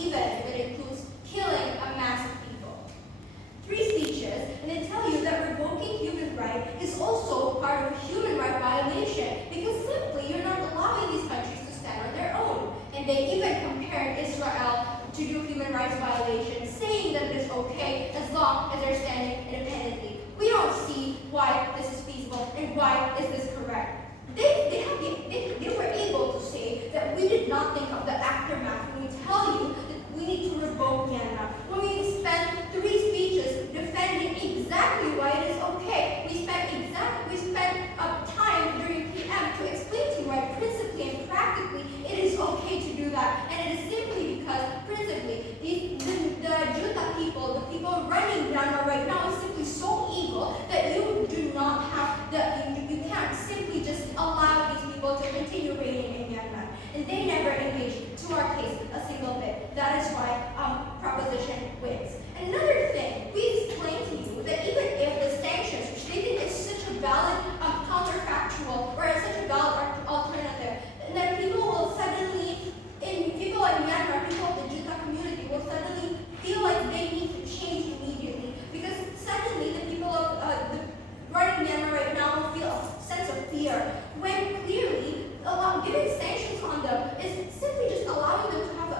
even if it includes killing a mass of people. Free speeches, and they tell you that revoking human rights is also part of a human rights violation because simply you're not allowing these countries to stand on their own. And they even compared Israel to do human rights violations, saying that it is okay as long as they're standing independently. We don't see why this is feasible and why is this correct. They were able to say that we did not think of the aftermath when we tell you that we need to revoke Myanmar. When we spent 3 speeches defending exactly why it is okay. We spent time during PM to explain to you why principally and practically it is okay to do that. And it is simply because principally the junta people, the people running Myanmar right now is simply so evil that you do not have you can't simply just allow these people to continue reigning in Myanmar. And they never engaged, to our case, a single bit. That is why proposition wins. And another thing, we explained to you that even if the sanctions, which they think is such a valid counterfactual or such a valid alternative, and that people will suddenly, people in Myanmar, people of the junta community will suddenly feel like they need to change immediately because suddenly the people of running Myanmar right now will feel a sense of fear when clearly giving sanctions on them is simply just allowing them to have a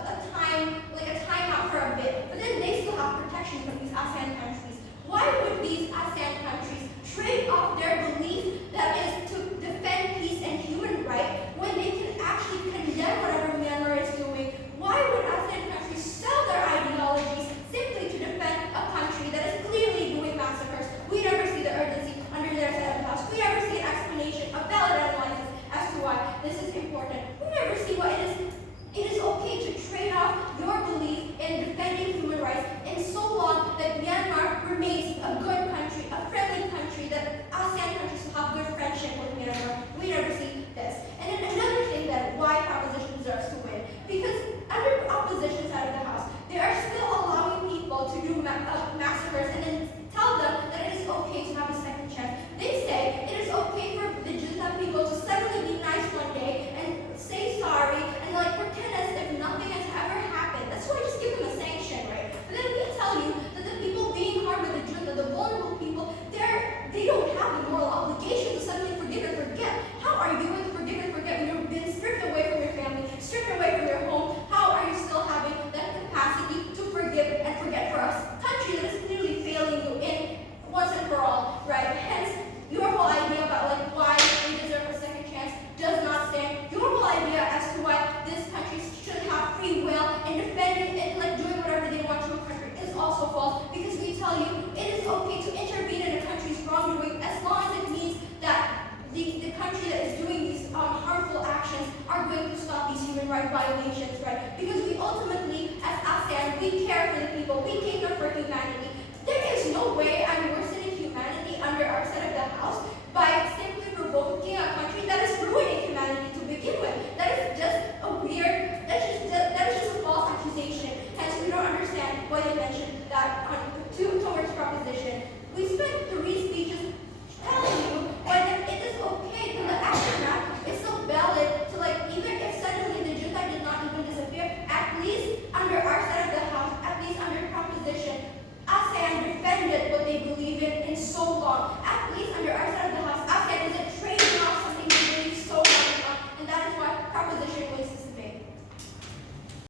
timeout for a bit, but then they still have protection from these ASEAN countries. Why would these ASEAN countries trade off their belief that is to defend peace and human rights when they can actually condemn whatever Myanmar is doing? Why would ASEAN countries sell their ideologies simply to defend a country that is clearly doing massacres? We never see the urgency under their side of the house. We never see an explanation, a valid analysis as to why this is important. We never see why it is okay to trade off your belief in defending human rights and so long that Myanmar remains a good country, a friendly country, that ASEAN countries will have good friendship with Myanmar. We never see this. And then another thing that why proposition deserves to win, because under opposition side of the house, they are still allowing people to do massacres and then tell them that it is okay to have a second chance. They say it is okay for the junta people to suddenly be nice one day and say sorry and pretend as if nothing has ever happened. That's why I just give them a sanction, right? But then we tell you that the people being harmed by the junta, the vulnerable people, they don't have the moral obligation to suddenly forgive and forget. How are you going to forgive and forget when you've been stripped away from your family, stripped away from your home? How are you still having that capacity to forgive and forget for a country that is clearly failing you in once and for all, right? Hence, your whole idea about why they deserve a second chance does not stand. Your whole idea as to why this country should have free will and defend it and doing whatever they want to a country is also false, because we tell you it is okay to intervene in a country's wrongdoing as long as it means that the country that is doing these harmful actions are going to stop these human rights violations.